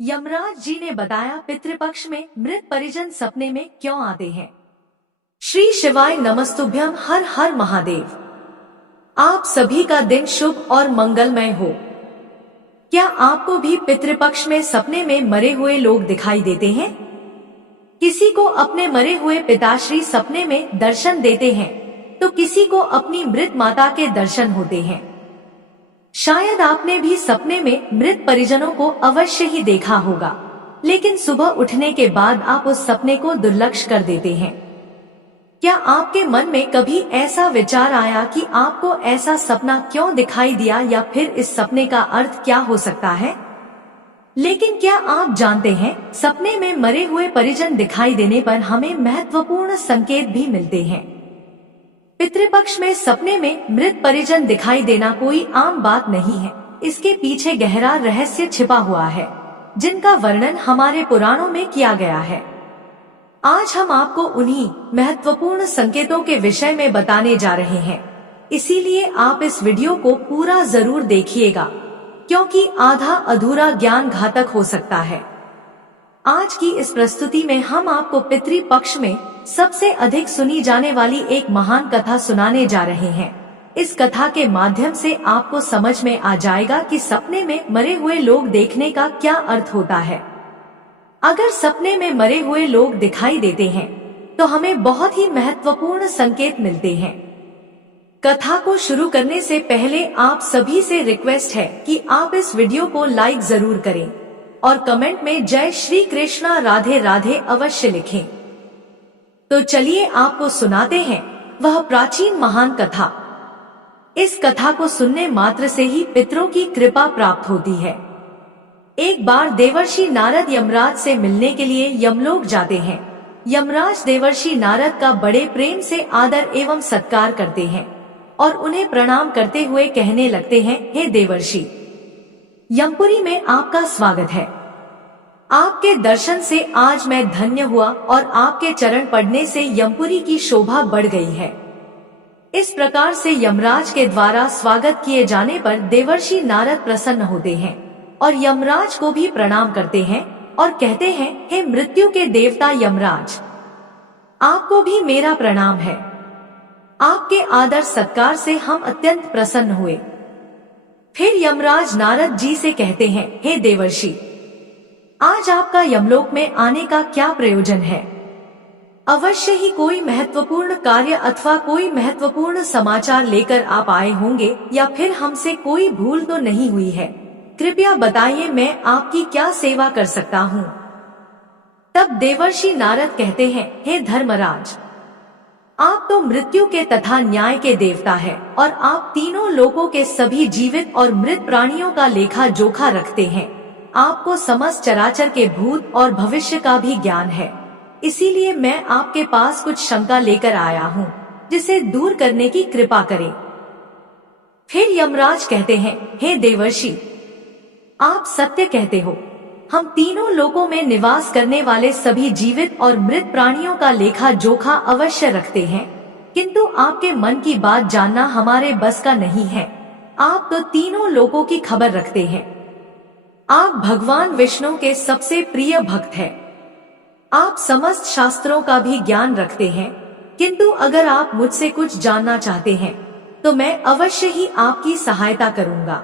यमराज जी ने बताया पितृपक्ष में मृत परिजन सपने में क्यों आते हैं। श्री शिवाय नमस्तुभ्यम, हर हर महादेव। आप सभी का दिन शुभ और मंगलमय हो। क्या आपको भी पितृपक्ष में सपने में मरे हुए लोग दिखाई देते हैं? किसी को अपने मरे हुए पिताश्री सपने में दर्शन देते हैं, तो किसी को अपनी मृत माता के दर्शन होते हैं। शायद आपने भी सपने में मृत परिजनों को अवश्य ही देखा होगा, लेकिन सुबह उठने के बाद आप उस सपने को दुर्लक्ष्य कर देते हैं। क्या आपके मन में कभी ऐसा विचार आया कि आपको ऐसा सपना क्यों दिखाई दिया, या फिर इस सपने का अर्थ क्या हो सकता है? लेकिन क्या आप जानते हैं, सपने में मरे हुए परिजन दिखाई देने पर हमें महत्वपूर्ण संकेत भी मिलते हैं। पितृपक्ष में सपने में मृत परिजन दिखाई देना कोई आम बात नहीं है। इसके पीछे गहरा रहस्य छिपा हुआ है, जिनका वर्णन हमारे पुराणों में किया गया है। आज हम आपको उन्हीं महत्वपूर्ण संकेतों के विषय में बताने जा रहे हैं, इसीलिए आप इस वीडियो को पूरा जरूर देखिएगा, क्योंकि आधा अधूरा ज्ञान घातक हो सकता है। आज की इस प्रस्तुति में हम आपको पितृपक्ष में सबसे अधिक सुनी जाने वाली एक महान कथा सुनाने जा रहे हैं। इस कथा के माध्यम से आपको समझ में आ जाएगा कि सपने में मरे हुए लोग देखने का क्या अर्थ होता है। अगर सपने में मरे हुए लोग दिखाई देते हैं, तो हमें बहुत ही महत्वपूर्ण संकेत मिलते हैं। कथा को शुरू करने से पहले आप सभी से रिक्वेस्ट है कि आप इस वीडियो को लाइक जरूर करें और कमेंट में जय श्री कृष्णा राधे राधे अवश्य लिखें। तो चलिए आपको सुनाते हैं वह प्राचीन महान कथा। इस कथा को सुनने मात्र से ही पितरों की कृपा प्राप्त होती है। एक बार देवर्षि नारद यमराज से मिलने के लिए यमलोक जाते हैं। यमराज देवर्षि नारद का बड़े प्रेम से आदर एवं सत्कार करते हैं और उन्हें प्रणाम करते हुए कहने लगते हैं, हे देवर्षि, यमपुरी में आपका स्वागत है। आपके दर्शन से आज मैं धन्य हुआ और आपके चरण पड़ने से यमपुरी की शोभा बढ़ गई है। इस प्रकार से यमराज के द्वारा स्वागत किए जाने पर देवर्षि नारद प्रसन्न होते हैं और यमराज को भी प्रणाम करते हैं और कहते हैं, हे मृत्यु के देवता यमराज, आपको भी मेरा प्रणाम है। आपके आदर सत्कार से हम अत्यंत प्रसन्न हुए। फिर यमराज नारद जी से कहते हैं, हे देवर्षि, आज आपका यमलोक में आने का क्या प्रयोजन है? अवश्य ही कोई महत्वपूर्ण कार्य अथवा कोई महत्वपूर्ण समाचार लेकर आप आए होंगे, या फिर हमसे कोई भूल तो नहीं हुई है? कृपया बताइए, मैं आपकी क्या सेवा कर सकता हूँ? तब देवर्षि नारद कहते हैं, हे धर्मराज, आप तो मृत्यु के तथा न्याय के देवता हैं और आप तीनों लोकों के सभी जीवित और मृत प्राणियों का लेखा जोखा रखते हैं। आपको समस्त चराचर के भूत और भविष्य का भी ज्ञान है। इसीलिए मैं आपके पास कुछ शंका लेकर आया हूँ, जिसे दूर करने की कृपा करें। फिर यमराज कहते हैं, हे देवर्षि, आप सत्य कहते हो। हम तीनों लोकों में निवास करने वाले सभी जीवित और मृत प्राणियों का लेखा जोखा अवश्य रखते हैं, किंतु आपके मन की बात जानना हमारे बस का नहीं है। आप तो तीनों लोकों की खबर रखते हैं। आप भगवान विष्णु के सबसे प्रिय भक्त हैं। आप समस्त शास्त्रों का भी ज्ञान रखते हैं, किंतु अगर आप मुझसे कुछ जानना चाहते हैं, तो मैं अवश्य ही आपकी सहायता करूंगा।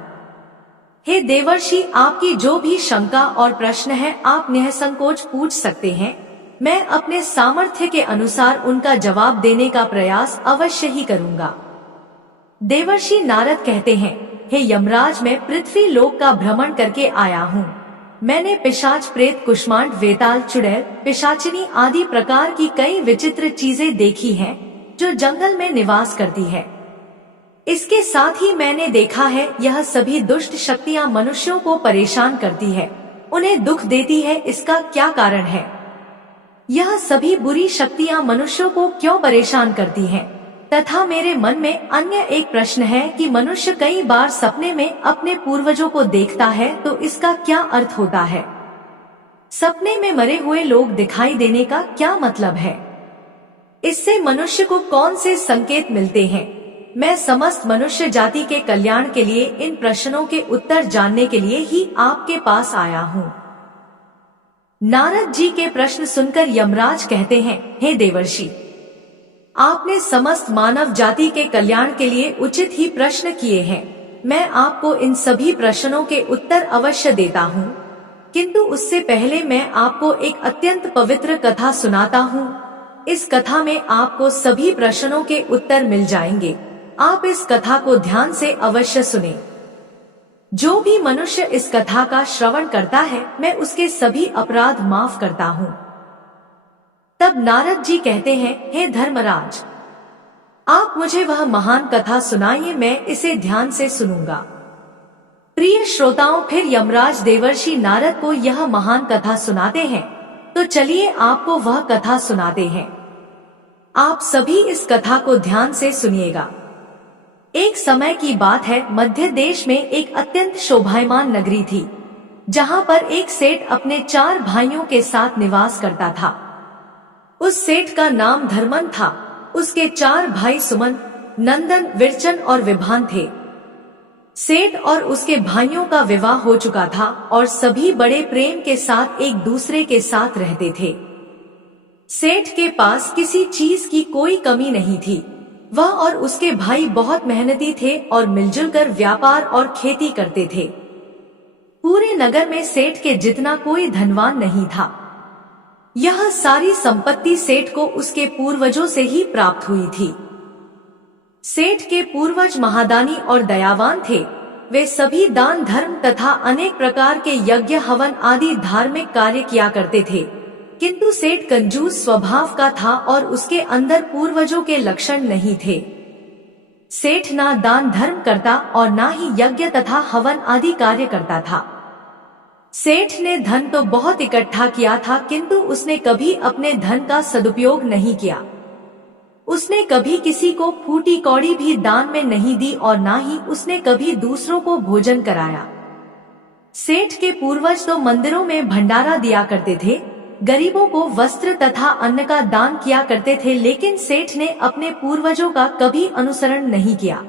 हे देवर्षि, आपकी जो भी शंका और प्रश्न है आप निसंकोच पूछ सकते हैं। मैं अपने सामर्थ्य के अनुसार उनका जवाब देने का प्रयास अवश्य ही करूंगा। देवर्षि नारद कहते हैं, हे यमराज, मैं पृथ्वी लोक का भ्रमण करके आया हूँ। मैंने पिशाच, प्रेत, कुष्मांड, वेताल, चुड़ैल, पिशाचिनी आदि प्रकार की कई विचित्र चीजें देखी हैं, जो जंगल में निवास करती है। इसके साथ ही मैंने देखा है यह सभी दुष्ट शक्तियां मनुष्यों को परेशान करती है, उन्हें दुख देती है। इसका क्या कारण है? यह सभी बुरी शक्तियां मनुष्यों को क्यों परेशान करती हैं? तथा मेरे मन में अन्य एक प्रश्न है कि मनुष्य कई बार सपने में अपने पूर्वजों को देखता है, तो इसका क्या अर्थ होता है? सपने में मरे हुए लोग दिखाई देने का क्या मतलब है? इससे मनुष्य को कौन से संकेत मिलते हैं? मैं समस्त मनुष्य जाति के कल्याण के लिए इन प्रश्नों के उत्तर जानने के लिए ही आपके पास आया हूँ। नारद जी के प्रश्न सुनकर यमराज कहते हैं, हे देवर्षि, आपने समस्त मानव जाति के कल्याण के लिए उचित ही प्रश्न किए हैं। मैं आपको इन सभी प्रश्नों के उत्तर अवश्य देता हूँ, किंतु उससे पहले मैं आपको एक अत्यंत पवित्र कथा सुनाता हूँ। इस कथा में आपको सभी प्रश्नों के उत्तर मिल जाएंगे। आप इस कथा को ध्यान से अवश्य सुनें। जो भी मनुष्य इस कथा का श्रवण करता है, मैं उसके सभी अपराध माफ करता हूँ। तब नारद जी कहते हैं, हे धर्मराज, आप मुझे वह महान कथा सुनाइए, मैं इसे ध्यान से सुनूंगा। प्रिय श्रोताओं, फिर यमराज देवर्षि नारद को यह महान कथा सुनाते हैं। तो चलिए आपको वह कथा सुनाते हैं। आप सभी इस कथा को ध्यान से सुनिएगा। एक समय की बात है, मध्य देश में एक अत्यंत शोभायमान नगरी थी, जहाँ पर एक सेठ अपने 4 भाइयों के साथ निवास करता था। उस सेठ का नाम धर्मन था। उसके 4 भाई सुमन, नंदन, विरचन और विभान थे। सेठ और उसके भाइयों का विवाह हो चुका था और सभी बड़े प्रेम के साथ एक दूसरे के साथ रहते थे। सेठ के पास किसी चीज की कोई कमी नहीं थी। वह और उसके भाई बहुत मेहनती थे और मिलजुल कर व्यापार और खेती करते थे। पूरे नगर में सेठ के जितना कोई धनवान नहीं था। यह सारी संपत्ति सेठ को उसके पूर्वजों से ही प्राप्त हुई थी। सेठ के पूर्वज महादानी और दयावान थे। वे सभी दान धर्म तथा अनेक प्रकार के यज्ञ हवन आदि धार्मिक कार्य किया करते थे, किंतु सेठ कंजूस स्वभाव का था और उसके अंदर पूर्वजों के लक्षण नहीं थे। सेठ ना दान धर्म करता और ना ही यज्ञ तथा हवन आदि कार्य करता था। सेठ ने धन तो बहुत इकट्ठा किया था, किंतु उसने कभी अपने धन का सदुपयोग नहीं किया। उसने कभी किसी को फूटी कौड़ी भी दान में नहीं दी और ना ही उसने कभी दूसरों को भोजन कराया। सेठ के पूर्वज तो मंदिरों में भंडारा दिया करते थे, गरीबों को वस्त्र तथा अन्न का दान किया करते थे, लेकिन सेठ ने अपने पूर्वजों का कभी अनुसरण नहीं किया।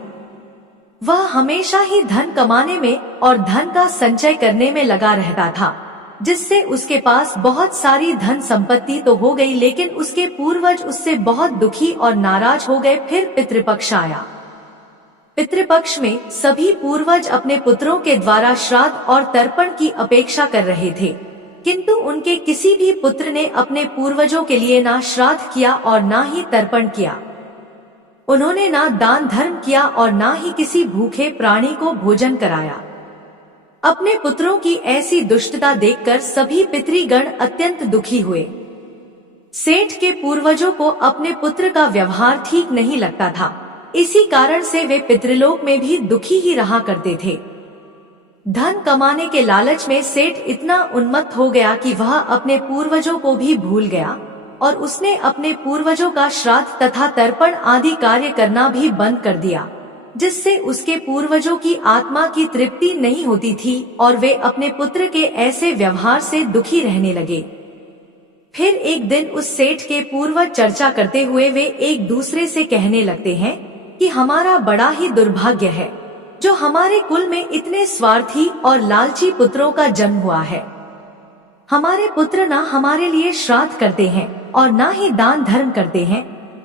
वह हमेशा ही धन कमाने में और धन का संचय करने में लगा रहता था, जिससे उसके पास बहुत सारी धन संपत्ति तो हो गई, लेकिन उसके पूर्वज उससे बहुत दुखी और नाराज हो गए। फिर पितृपक्ष आया। पितृपक्ष में सभी पूर्वज अपने पुत्रों के द्वारा श्राद्ध और तर्पण की अपेक्षा कर रहे थे, किंतु उनके किसी भी पुत्र ने अपने पूर्वजों के लिए ना श्राद्ध किया और ना ही तर्पण किया। उन्होंने ना दान धर्म किया और ना ही किसी भूखे प्राणी को भोजन कराया। अपने पुत्रों की ऐसी दुष्टता देखकर सभी पितृगण अत्यंत दुखी हुए। सेठ के पूर्वजों को अपने पुत्र का व्यवहार ठीक नहीं लगता था, इसी कारण से वे पितृलोक में भी दुखी ही रहा करते थे। धन कमाने के लालच में सेठ इतना उन्मत्त हो गया कि वह अपने पूर्वजों को भी भूल गया और उसने अपने पूर्वजों का श्राद्ध तथा तर्पण आदि कार्य करना भी बंद कर दिया, जिससे उसके पूर्वजों की आत्मा की तृप्ति नहीं होती थी और वे अपने पुत्र के ऐसे व्यवहार से दुखी रहने लगे। फिर एक दिन उस सेठ के पूर्वज चर्चा करते हुए वे एक दूसरे से कहने लगते हैं कि हमारा बड़ा ही दुर्भाग्य है, जो हमारे कुल में इतने स्वार्थी और लालची पुत्रों का जन्म हुआ है। हमारे पुत्र ना हमारे लिए श्राद्ध करते हैं और ना ही दान धर्म करते हैं।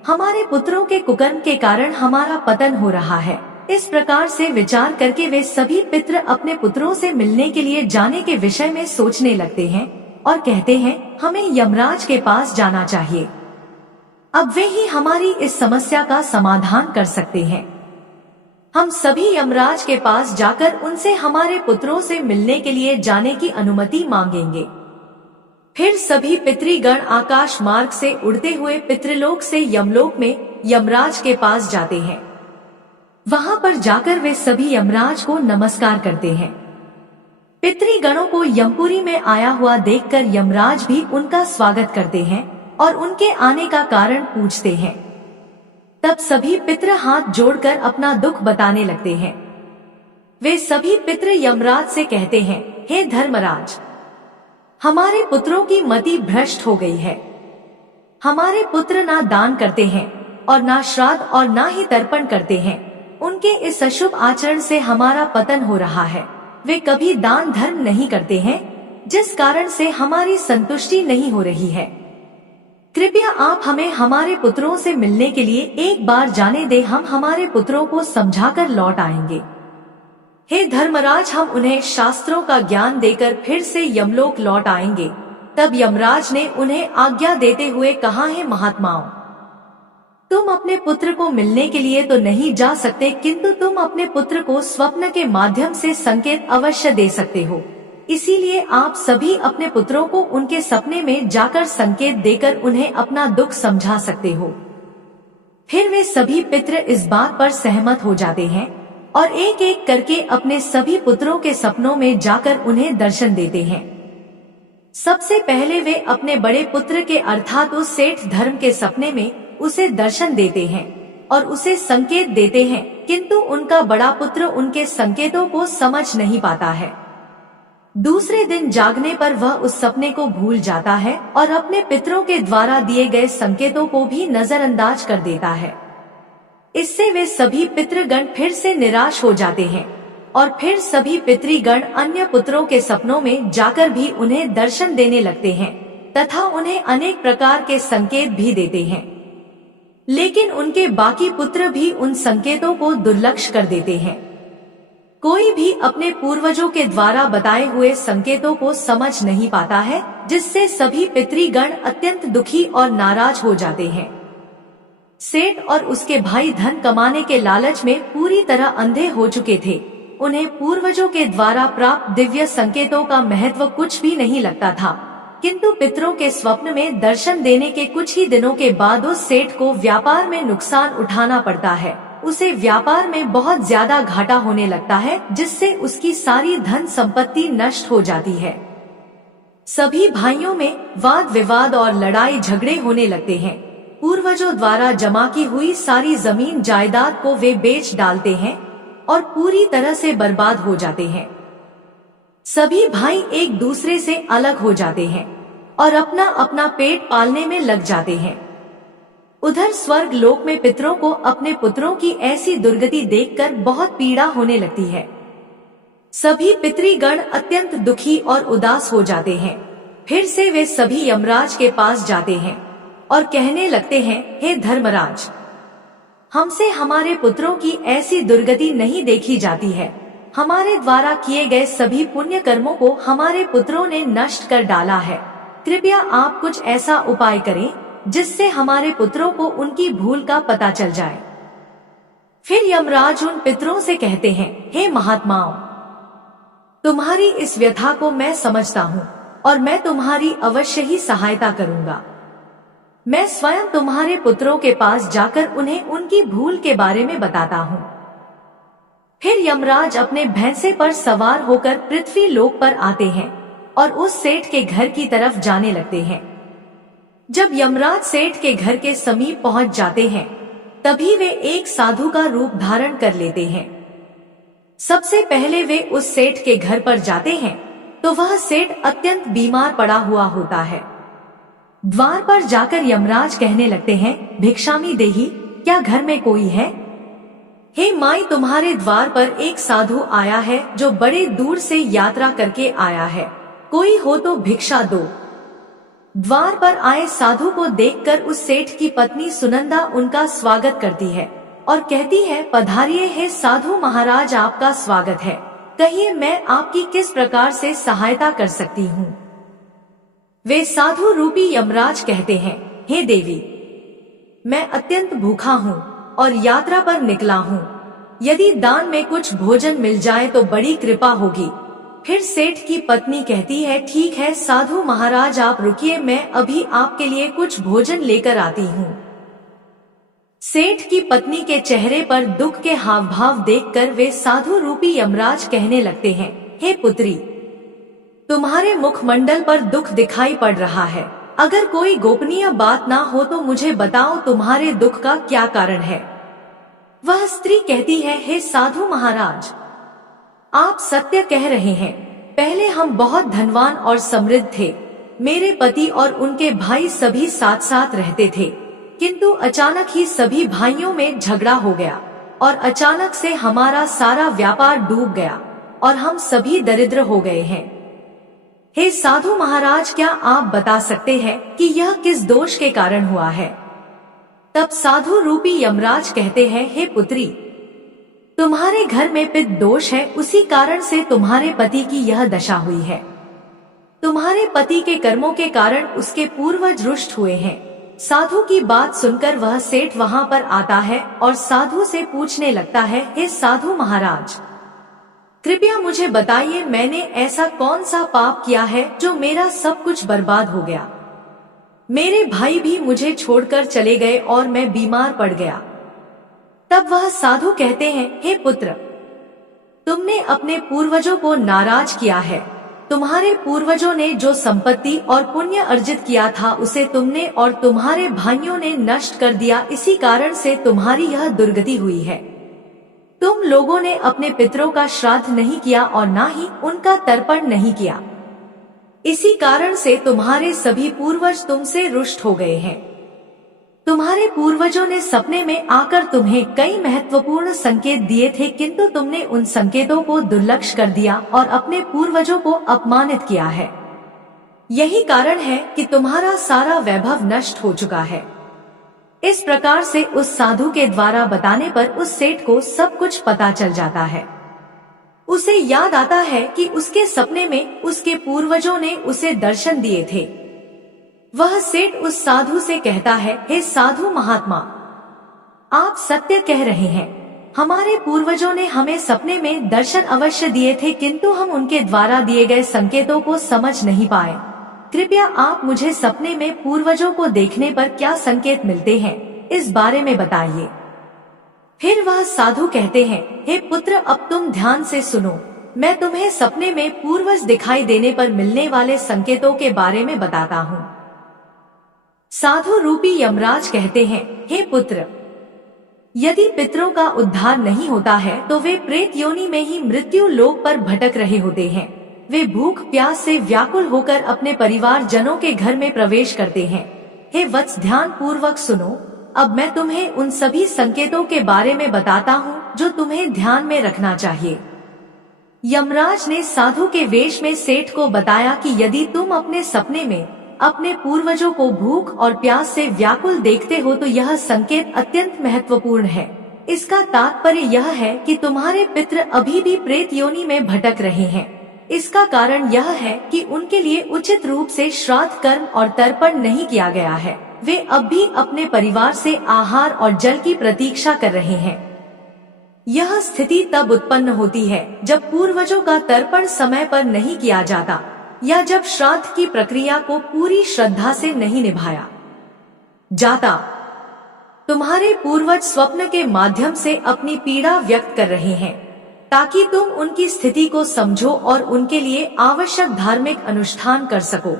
हमारे पुत्रों के कुकर्म के कारण हमारा पतन हो रहा है। इस प्रकार से विचार करके वे सभी पितर अपने पुत्रों से मिलने के लिए जाने के विषय में सोचने लगते हैं और कहते हैं, हमें यमराज के पास जाना चाहिए। अब वे ही हमारी इस समस्या का समाधान कर सकते हैं। हम सभी यमराज के पास जाकर उनसे हमारे पुत्रों से मिलने के लिए जाने की अनुमति मांगेंगे। फिर सभी पितृगण आकाश मार्ग से उड़ते हुए पितृलोक से यमलोक में यमराज के पास जाते हैं। वहां पर जाकर वे सभी यमराज को नमस्कार करते हैं। पितृगणों को यमपुरी में आया हुआ देखकर यमराज भी उनका स्वागत करते हैं और उनके आने का कारण पूछते हैं। तब सभी पितृ हाथ जोड़कर अपना दुख बताने लगते हैं। वे सभी पितृ यमराज से कहते हैं, हे धर्मराज, हमारे पुत्रों की मति भ्रष्ट हो गई है। हमारे पुत्र ना दान करते हैं और ना श्राद्ध और ना ही तर्पण करते हैं। उनके इस अशुभ आचरण से हमारा पतन हो रहा है। वे कभी दान धर्म नहीं करते हैं, जिस कारण से हमारी संतुष्टि नहीं हो रही है। कृपया आप हमें हमारे पुत्रों से मिलने के लिए एक बार जाने दें, हम हमारे पुत्रों को समझाकर लौट आएंगे। हे धर्मराज, हम उन्हें शास्त्रों का ज्ञान देकर फिर से यमलोक लौट आएंगे। तब यमराज ने उन्हें आज्ञा देते हुए कहा, हे महात्माओं, तुम अपने पुत्र को मिलने के लिए तो नहीं जा सकते, किंतु तुम अपने पुत्र को स्वप्न के माध्यम से संकेत अवश्य दे सकते हो। इसीलिए आप सभी अपने पुत्रों को उनके सपने में जाकर संकेत देकर उन्हें अपना दुख समझा सकते हो। फिर वे सभी पितृ इस बात पर सहमत हो जाते हैं और एक एक करके अपने सभी पुत्रों के सपनों में जाकर उन्हें दर्शन देते हैं। सबसे पहले वे अपने बड़े पुत्र के अर्थात उस सेठ धर्म के सपने में उसे दर्शन देते हैं और उसे संकेत देते हैं, किंतु उनका बड़ा पुत्र उनके संकेतों को समझ नहीं पाता है। दूसरे दिन जागने पर वह उस सपने को भूल जाता है और अपने पितरों के द्वारा दिए गए संकेतों को भी नजरअंदाज कर देता है। इससे वे सभी पितृगण फिर से निराश हो जाते हैं और फिर सभी पितृगण अन्य पुत्रों के सपनों में जाकर भी उन्हें दर्शन देने लगते हैं तथा उन्हें अनेक प्रकार के संकेत भी देते हैं। लेकिन उनके बाकी पुत्र भी उन संकेतों को दुर्लक्ष्य कर देते हैं। कोई भी अपने पूर्वजों के द्वारा बताए हुए संकेतों को समझ नहीं पाता है, जिससे सभी पितृगण अत्यंत दुखी और नाराज हो जाते हैं। सेठ और उसके भाई धन कमाने के लालच में पूरी तरह अंधे हो चुके थे। उन्हें पूर्वजों के द्वारा प्राप्त दिव्य संकेतों का महत्व कुछ भी नहीं लगता था, किंतु पितरों के स्वप्न में दर्शन देने के कुछ ही दिनों के बाद उस सेठ को व्यापार में नुकसान उठाना पड़ता है। उसे व्यापार में बहुत ज्यादा घाटा होने लगता है, जिससे उसकी सारी धन संपत्ति नष्ट हो जाती है। सभी भाइयों में वाद विवाद और लड़ाई झगड़े होने लगते हैं। पूर्वजों द्वारा जमा की हुई सारी जमीन जायदाद को वे बेच डालते हैं और पूरी तरह से बर्बाद हो जाते हैं। सभी भाई एक दूसरे से अलग हो जाते हैं और अपना अपना पेट पालने में लग जाते हैं। उधर स्वर्ग लोक में पितरों को अपने पुत्रों की ऐसी दुर्गति देखकर बहुत पीड़ा होने लगती है। सभी पितृगण अत्यंत दुखी और उदास हो जाते हैं। फिर से वे सभी यमराज के पास जाते हैं और कहने लगते हैं, हे धर्मराज, हमसे हमारे पुत्रों की ऐसी दुर्गति नहीं देखी जाती है। हमारे द्वारा किए गए सभी पुण्य कर्मों को हमारे पुत्रों ने नष्ट कर डाला है। कृपया आप कुछ ऐसा उपाय करें जिससे हमारे पुत्रों को उनकी भूल का पता चल जाए। फिर यमराज उन पितरों से कहते हैं, हे महात्माओं, तुम्हारी इस व्यथा को मैं समझता हूँ और मैं तुम्हारी अवश्य ही सहायता करूँगा। मैं स्वयं तुम्हारे पुत्रों के पास जाकर उन्हें उनकी भूल के बारे में बताता हूँ। फिर यमराज अपने भैंसे पर सवार होकर पृथ्वी लोक पर आते हैं और उस सेठ के घर की तरफ जाने लगते हैं। जब यमराज सेठ के घर के समीप पहुंच जाते हैं, तभी वे एक साधु का रूप धारण कर लेते हैं। सबसे पहले वे उस सेठ के घर पर जाते हैं तो वह सेठ अत्यंत बीमार पड़ा हुआ होता है। द्वार पर जाकर यमराज कहने लगते हैं, भिक्षामी देही, क्या घर में कोई है? हे माई, तुम्हारे द्वार पर एक साधु आया है जो बड़े दूर से यात्रा करके आया है। कोई हो तो भिक्षा दो। द्वार पर आए साधु को देखकर उस सेठ की पत्नी सुनंदा उनका स्वागत करती है और कहती है, पधारिए हे साधु महाराज, आपका स्वागत है। कहिए मैं आपकी किस प्रकार से सहायता कर सकती हूँ? वे साधु रूपी यमराज कहते हैं, हे देवी, मैं अत्यंत भूखा हूँ और यात्रा पर निकला हूँ। यदि दान में कुछ भोजन मिल जाए तो बड़ी कृपा होगी। फिर सेठ की पत्नी कहती है, ठीक है साधु महाराज, आप रुकिए, मैं अभी आपके लिए कुछ भोजन लेकर आती हूँ। सेठ की पत्नी के चेहरे पर दुख के हाव भाव देखकर वे साधु रूपी यमराज कहने लगते हैं, हे पुत्री, तुम्हारे मुखमंडल पर दुख दिखाई पड़ रहा है। अगर कोई गोपनीय बात ना हो तो मुझे बताओ, तुम्हारे दुख का क्या कारण है? वह स्त्री कहती है, हे साधु महाराज, आप सत्य कह रहे हैं। पहले हम बहुत धनवान और समृद्ध थे। मेरे पति और उनके भाई सभी साथ साथ रहते थे, किंतु अचानक ही सभी भाइयों में झगड़ा हो गया और अचानक से हमारा सारा व्यापार डूब गया और हम सभी दरिद्र हो गए हैं। हे साधु महाराज, क्या आप बता सकते हैं कि यह किस दोष के कारण हुआ है? तब साधु रूपी यमराज कहते हैं, हे पुत्री, तुम्हारे घर में पित्त दोष है, उसी कारण से तुम्हारे पति की यह दशा हुई है। तुम्हारे पति के कर्मों के कारण उसके पूर्वज रुष्ट हुए हैं। साधु की बात सुनकर वह सेठ वहां पर आता है और साधु से पूछने लगता है, हे साधु महाराज, कृपया मुझे बताइए, मैंने ऐसा कौन सा पाप किया है जो मेरा सब कुछ बर्बाद हो गया? मेरे भाई भी मुझे छोड़कर चले गए और मैं बीमार पड़ गया। तब वह साधु कहते हैं, हे पुत्र, तुमने अपने पूर्वजों को नाराज किया है। तुम्हारे पूर्वजों ने जो संपत्ति और पुण्य अर्जित किया था उसे तुमने और तुम्हारे भाइयों ने नष्ट कर दिया, इसी कारण से तुम्हारी यह दुर्गति हुई है। तुम लोगों ने अपने पितरों का श्राद्ध नहीं किया और ना ही उनका तर्पण नहीं किया, इसी कारण से तुम्हारे सभी पूर्वज तुमसे रुष्ट हो गए हैं। तुम्हारे पूर्वजों ने सपने में आकर तुम्हें कई महत्वपूर्ण संकेत दिए थे, किंतु तुमने उन संकेतों को दुर्लक्ष्य कर दिया और अपने पूर्वजों को अपमानित किया है। यही कारण है कि तुम्हारा सारा वैभव नष्ट हो चुका है। इस प्रकार से उस साधु के द्वारा बताने पर उस सेठ को सब कुछ पता चल जाता है। उसे याद आता है कि उसके सपने में उसके पूर्वजों ने उसे दर्शन दिए थे। वह सेठ उस साधु से कहता है, हे साधु महात्मा, आप सत्य कह रहे हैं। हमारे पूर्वजों ने हमें सपने में दर्शन अवश्य दिए थे, किंतु हम उनके द्वारा दिए गए संकेतों को समझ नहीं पाए। कृपया आप मुझे सपने में पूर्वजों को देखने पर क्या संकेत मिलते हैं, इस बारे में बताइए। फिर वह साधु कहते हैं, हे पुत्र, अब तुम ध्यान से सुनो। मैं तुम्हें सपने में पूर्वज दिखाई देने पर मिलने वाले संकेतों के बारे में बताता हूँ। साधु रूपी यमराज कहते हैं, हे पुत्र, यदि पितरों का उद्धार नहीं होता है तो वे प्रेत योनि में ही मृत्यु लोक पर भटक रहे होते हैं। वे भूख प्यास से व्याकुल होकर अपने परिवार जनों के घर में प्रवेश करते हैं। हे वत्स, ध्यान पूर्वक सुनो। अब मैं तुम्हें उन सभी संकेतों के बारे में बताता हूँ जो तुम्हें ध्यान में रखना चाहिए। यमराज ने साधु के वेश में सेठ को बताया कि यदि तुम अपने सपने में अपने पूर्वजों को भूख और प्यास से व्याकुल देखते हो तो यह संकेत अत्यंत महत्वपूर्ण है। इसका तात्पर्य यह है कि तुम्हारे पितृ अभी भी प्रेत योनि में भटक रहे हैं। इसका कारण यह है कि उनके लिए उचित रूप से श्राद्ध कर्म और तर्पण नहीं किया गया है। वे अब भी अपने परिवार से आहार और जल की प्रतीक्षा कर रहे हैं। यह स्थिति तब उत्पन्न होती है जब पूर्वजों का तर्पण समय पर नहीं किया जाता या जब श्राद्ध की प्रक्रिया को पूरी श्रद्धा से नहीं निभाया जाता। तुम्हारे पूर्वज स्वप्न के माध्यम से अपनी पीड़ा व्यक्त कर रहे हैं ताकि तुम उनकी स्थिति को समझो और उनके लिए आवश्यक धार्मिक अनुष्ठान कर सको।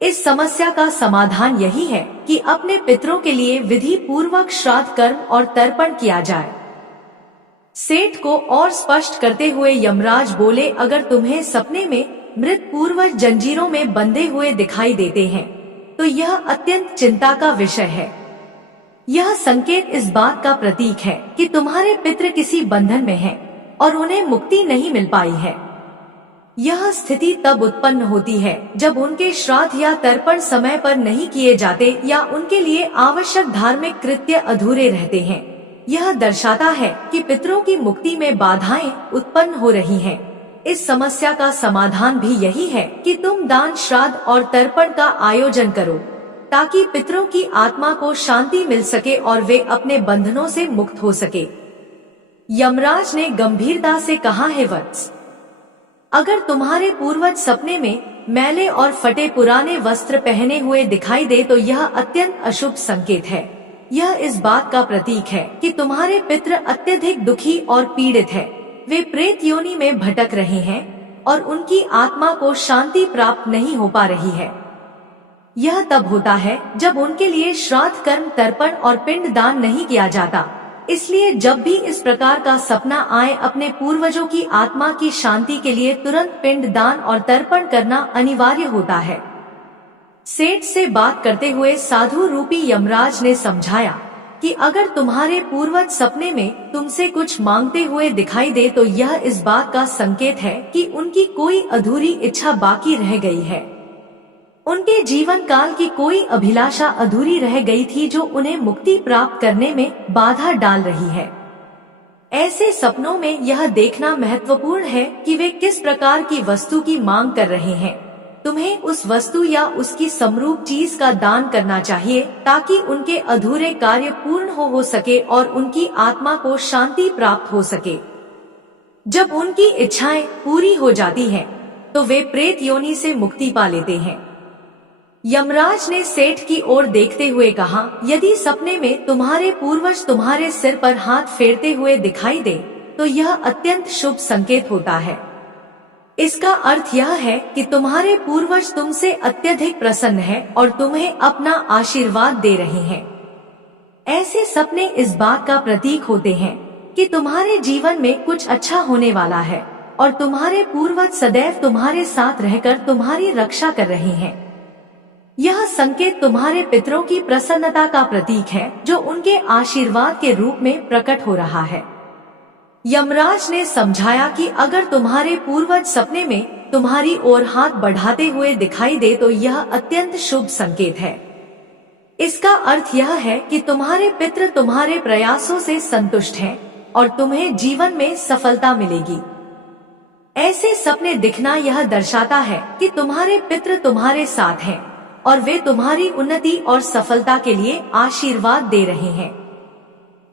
इस समस्या का समाधान यही है कि अपने पितरों के लिए विधि पूर्वक श्राद्ध कर्म और तर्पण किया जाए। सेठ को और स्पष्ट करते हुए यमराज बोले, अगर तुम्हें सपने में मृत पूर्वज जंजीरों में बंधे हुए दिखाई देते हैं तो यह अत्यंत चिंता का विषय है। यह संकेत इस बात का प्रतीक है कि तुम्हारे पितृ किसी बंधन में हैं और उन्हें मुक्ति नहीं मिल पाई है। यह स्थिति तब उत्पन्न होती है जब उनके श्राद्ध या तर्पण समय पर नहीं किए जाते या उनके लिए आवश्यक धार्मिक कृत्य अधूरे रहते हैं। यह दर्शाता है कि पितरों की मुक्ति में बाधाएं उत्पन्न हो रही हैं। इस समस्या का समाधान भी यही है कि तुम दान, श्राद्ध और तर्पण का आयोजन करो ताकि पितरों की आत्मा को शांति मिल सके और वे अपने बंधनों से मुक्त हो सके। यमराज ने गंभीरता से कहा, है वत्स, अगर तुम्हारे पूर्वज सपने में मैले और फटे पुराने वस्त्र पहने हुए दिखाई दे तो यह अत्यंत अशुभ संकेत है। यह इस बात का प्रतीक है कि तुम्हारे पितृ अत्यधिक दुखी और पीड़ित है। वे प्रेत योनि में भटक रहे हैं और उनकी आत्मा को शांति प्राप्त नहीं हो पा रही है। यह तब होता है जब उनके लिए श्राद्ध कर्म, तर्पण और पिंड दान नहीं किया जाता। इसलिए जब भी इस प्रकार का सपना आए, अपने पूर्वजों की आत्मा की शांति के लिए तुरंत पिंड दान और तर्पण करना अनिवार्य होता है। सेठ से बात करते हुए साधु रूपी यमराज ने समझाया कि अगर तुम्हारे पूर्वज सपने में तुमसे कुछ मांगते हुए दिखाई दे तो यह इस बात का संकेत है कि उनकी कोई अधूरी इच्छा बाकी रह गई है। उनके जीवन काल की कोई अभिलाषा अधूरी रह गई थी जो उन्हें मुक्ति प्राप्त करने में बाधा डाल रही है। ऐसे सपनों में यह देखना महत्वपूर्ण है कि वे किस प्रकार की वस्तु की मांग कर रहे हैं। तुम्हें उस वस्तु या उसकी समरूप चीज का दान करना चाहिए ताकि उनके अधूरे कार्य पूर्ण हो सके और उनकी आत्मा को शांति प्राप्त हो सके। जब उनकी इच्छाएं पूरी हो जाती हैं, तो वे प्रेत योनि से मुक्ति पा लेते हैं। यमराज ने सेठ की ओर देखते हुए कहा, यदि सपने में तुम्हारे पूर्वज तुम्हारे सिर पर हाथ फेरते हुए दिखाई दे तो यह अत्यंत शुभ संकेत होता है। इसका अर्थ यह है कि तुम्हारे पूर्वज तुमसे अत्यधिक प्रसन्न हैं और तुम्हें अपना आशीर्वाद दे रहे हैं। ऐसे सपने इस बात का प्रतीक होते हैं कि तुम्हारे जीवन में कुछ अच्छा होने वाला है और तुम्हारे पूर्वज सदैव तुम्हारे साथ रहकर तुम्हारी रक्षा कर रहे हैं। यह संकेत तुम्हारे पितरों की प्रसन्नता का प्रतीक है जो उनके आशीर्वाद के रूप में प्रकट हो रहा है। यमराज ने समझाया कि अगर तुम्हारे पूर्वज सपने में तुम्हारी ओर हाथ बढ़ाते हुए दिखाई दे तो यह अत्यंत शुभ संकेत है। इसका अर्थ यह है कि तुम्हारे पितृ तुम्हारे प्रयासों से संतुष्ट हैं और तुम्हें जीवन में सफलता मिलेगी। ऐसे सपने दिखना यह दर्शाता है कि तुम्हारे पितृ तुम्हारे साथ हैं और वे तुम्हारी उन्नति और सफलता के लिए आशीर्वाद दे रहे हैं।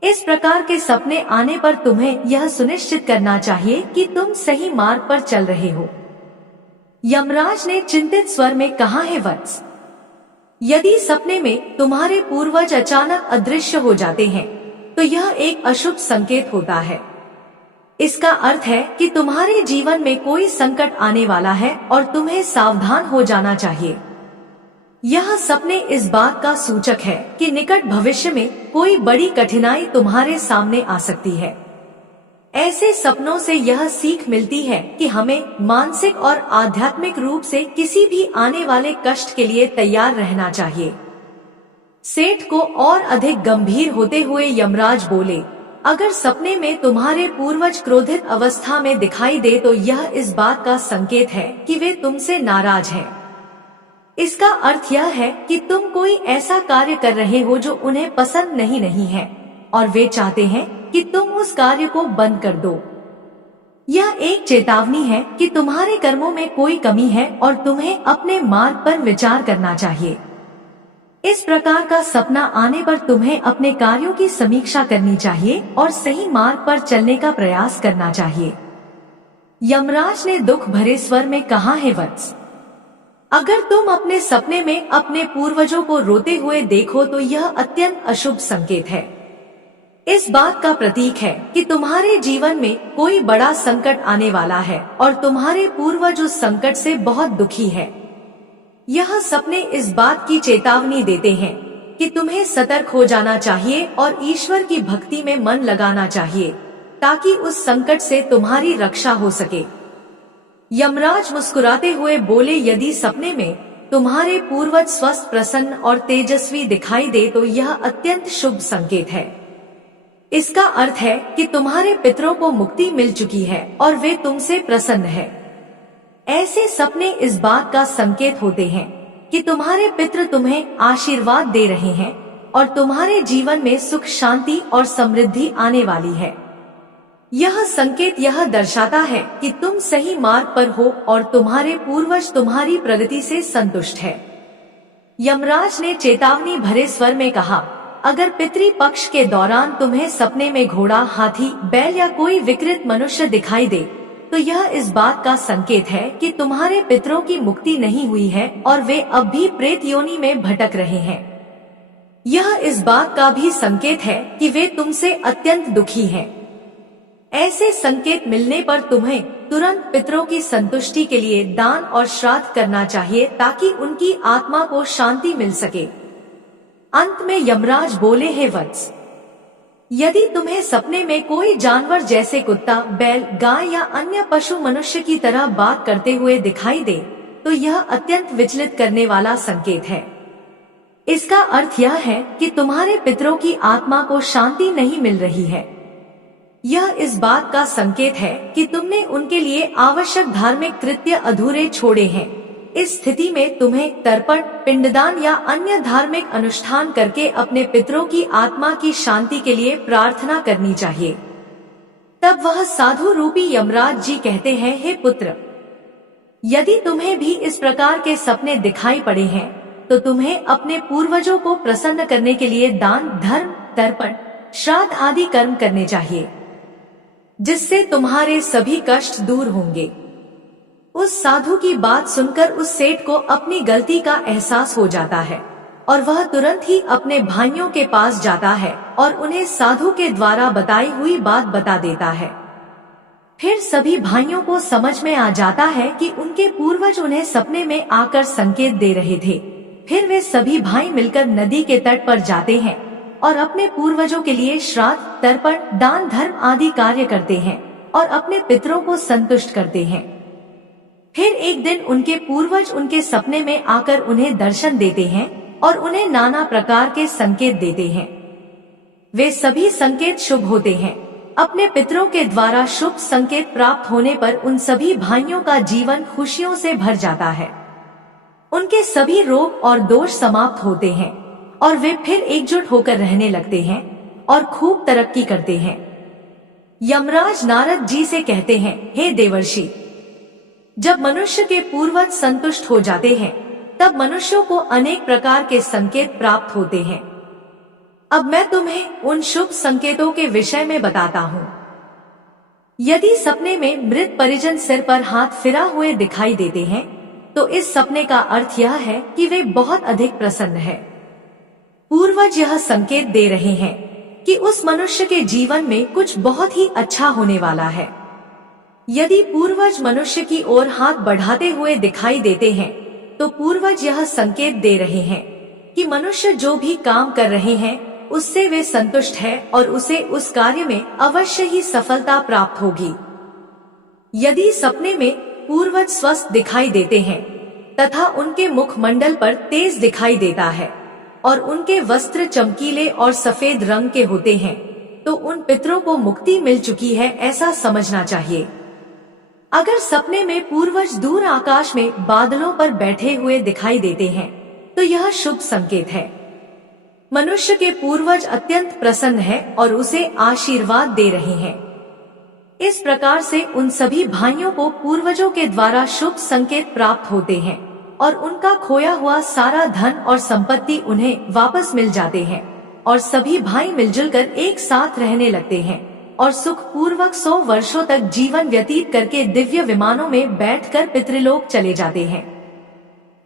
इस प्रकार के सपने आने पर तुम्हें यह सुनिश्चित करना चाहिए कि तुम सही मार्ग पर चल रहे हो। यमराज ने चिंतित स्वर में कहा, है वत्स, यदि सपने में तुम्हारे पूर्वज अचानक अदृश्य हो जाते हैं तो यह एक अशुभ संकेत होता है। इसका अर्थ है कि तुम्हारे जीवन में कोई संकट आने वाला है और तुम्हें सावधान हो जाना चाहिए। यह सपने इस बात का सूचक है कि निकट भविष्य में कोई बड़ी कठिनाई तुम्हारे सामने आ सकती है। ऐसे सपनों से यह सीख मिलती है कि हमें मानसिक और आध्यात्मिक रूप से किसी भी आने वाले कष्ट के लिए तैयार रहना चाहिए। सेठ को और अधिक गंभीर होते हुए यमराज बोले, अगर सपने में तुम्हारे पूर्वज क्रोधित अवस्था में दिखाई दे तो यह इस बात का संकेत है कि वे तुमसे नाराज हैं। इसका अर्थ यह है कि तुम कोई ऐसा कार्य कर रहे हो जो उन्हें पसंद नहीं है और वे चाहते हैं कि तुम उस कार्य को बंद कर दो। यह एक चेतावनी है कि तुम्हारे कर्मों में कोई कमी है और तुम्हें अपने मार्ग पर विचार करना चाहिए। इस प्रकार का सपना आने पर तुम्हें अपने कार्यों की समीक्षा करनी चाहिए और सही मार्ग पर चलने का प्रयास करना चाहिए। यमराज ने दुख भरे स्वर में कहा, है वत्स, अगर तुम अपने सपने में अपने पूर्वजों को रोते हुए देखो तो यह अत्यंत अशुभ संकेत है। इस बात का प्रतीक है कि तुम्हारे जीवन में कोई बड़ा संकट आने वाला है और तुम्हारे पूर्वज उस संकट से बहुत दुखी है। यह सपने इस बात की चेतावनी देते हैं कि तुम्हें सतर्क हो जाना चाहिए और ईश्वर की भक्ति में मन लगाना चाहिए ताकि उस संकट से तुम्हारी रक्षा हो सके। यमराज मुस्कुराते हुए बोले, यदि सपने में तुम्हारे पूर्वज स्वस्थ, प्रसन्न और तेजस्वी दिखाई दे तो यह अत्यंत शुभ संकेत है। इसका अर्थ है कि तुम्हारे पितरों को मुक्ति मिल चुकी है और वे तुमसे प्रसन्न है। ऐसे सपने इस बात का संकेत होते हैं कि तुम्हारे पितृ तुम्हें आशीर्वाद दे रहे हैं और तुम्हारे जीवन में सुख, शांति और समृद्धि आने वाली है। यह संकेत यह दर्शाता है कि तुम सही मार्ग पर हो और तुम्हारे पूर्वज तुम्हारी प्रगति से संतुष्ट है। यमराज ने चेतावनी भरे स्वर में कहा, अगर पितृ पक्ष के दौरान तुम्हें सपने में घोड़ा, हाथी, बैल या कोई विकृत मनुष्य दिखाई दे तो यह इस बात का संकेत है कि तुम्हारे पितरों की मुक्ति नहीं हुई है और वे अब भी प्रेत योनि में भटक रहे हैं। यह इस बात का भी संकेत है कि वे तुमसे अत्यंत दुखी हैं। ऐसे संकेत मिलने पर तुम्हें तुरंत पितरों की संतुष्टि के लिए दान और श्राद्ध करना चाहिए ताकि उनकी आत्मा को शांति मिल सके। अंत में यमराज बोले, हे वत्स, यदि तुम्हें सपने में कोई जानवर जैसे कुत्ता, बैल, गाय या अन्य पशु मनुष्य की तरह बात करते हुए दिखाई दे तो यह अत्यंत विचलित करने वाला संकेत है। इसका अर्थ यह है कि तुम्हारे पितरों की आत्मा को शांति नहीं मिल रही है। यह इस बात का संकेत है कि तुमने उनके लिए आवश्यक धार्मिक कृत्य अधूरे छोड़े हैं। इस स्थिति में तुम्हें तर्पण, पिंडदान या अन्य धार्मिक अनुष्ठान करके अपने पितरों की आत्मा की शांति के लिए प्रार्थना करनी चाहिए। तब वह साधु रूपी यमराज जी कहते हैं, हे पुत्र, यदि तुम्हें भी इस प्रकार के सपने दिखाई पड़े हैं तो तुम्हें अपने पूर्वजों को प्रसन्न करने के लिए दान, धर्म, तर्पण, श्राद्ध आदि कर्म करने चाहिए, जिससे तुम्हारे सभी कष्ट दूर होंगे। उस साधु की बात सुनकर उस सेठ को अपनी गलती का एहसास हो जाता है और वह तुरंत ही अपने भाइयों के पास जाता है और उन्हें साधु के द्वारा बताई हुई बात बता देता है। फिर सभी भाइयों को समझ में आ जाता है कि उनके पूर्वज उन्हें सपने में आकर संकेत दे रहे थे। फिर वे सभी भाई मिलकर नदी के तट पर जाते हैं और अपने पूर्वजों के लिए श्राद्ध, तर्पण, दान, धर्म आदि कार्य करते हैं और अपने पितरों को संतुष्ट करते हैं। फिर एक दिन उनके पूर्वज उनके सपने में आकर उन्हें दर्शन देते हैं और उन्हें नाना प्रकार के संकेत देते हैं। वे सभी संकेत शुभ होते हैं। अपने पितरों के द्वारा शुभ संकेत प्राप्त होने पर उन सभी भाइयों का जीवन खुशियों से भर जाता है। उनके सभी रोग और दोष समाप्त होते हैं और वे फिर एकजुट होकर रहने लगते हैं और खूब तरक्की करते हैं। यमराज नारद जी से कहते हैं, हे देवर्षि, जब मनुष्य के पूर्वज संतुष्ट हो जाते हैं तब मनुष्यों को अनेक प्रकार के संकेत प्राप्त होते हैं। अब मैं तुम्हें उन शुभ संकेतों के विषय में बताता हूँ। यदि सपने में मृत परिजन सिर पर हाथ फिरा हुए दिखाई देते हैं तो इस सपने का अर्थ यह है कि वे बहुत अधिक प्रसन्न हैं। पूर्वज यह संकेत दे रहे हैं कि उस मनुष्य के जीवन में कुछ बहुत ही अच्छा होने वाला है। यदि पूर्वज मनुष्य की ओर हाथ बढ़ाते हुए दिखाई देते हैं तो पूर्वज यह संकेत दे रहे हैं कि मनुष्य जो भी काम कर रहे हैं उससे वे संतुष्ट है और उसे उस कार्य में अवश्य ही सफलता प्राप्त होगी। यदि सपने में पूर्वज स्वस्थ दिखाई देते हैं तथा उनके मुखमंडल पर तेज दिखाई देता है और उनके वस्त्र चमकीले और सफेद रंग के होते हैं तो उन पितरों को मुक्ति मिल चुकी है, ऐसा समझना चाहिए। अगर सपने में पूर्वज दूर आकाश में बादलों पर बैठे हुए दिखाई देते हैं तो यह शुभ संकेत है। मनुष्य के पूर्वज अत्यंत प्रसन्न है और उसे आशीर्वाद दे रहे हैं। इस प्रकार से उन सभी भाइयों को पूर्वजों के द्वारा शुभ संकेत प्राप्त होते हैं और उनका खोया हुआ सारा धन और संपत्ति उन्हें वापस मिल जाते हैं और सभी भाई मिलजुल कर एक साथ रहने लगते हैं और सुख पूर्वक 100 वर्षों तक जीवन व्यतीत करके दिव्य विमानों में बैठकर पितृलोक चले जाते हैं।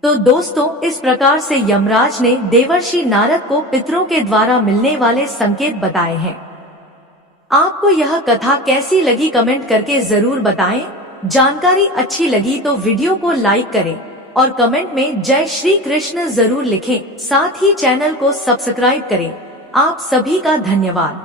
तो दोस्तों, इस प्रकार से यमराज ने देवर्षि नारद को पितरों के द्वारा मिलने वाले संकेत बताए हैं। आपको यह कथा कैसी लगी कमेंट करके जरूर बताएं। जानकारी अच्छी लगी तो वीडियो को लाइक करें और कमेंट में जय श्री कृष्ण जरूर लिखें। साथ ही चैनल को सब्सक्राइब करें। आप सभी का धन्यवाद।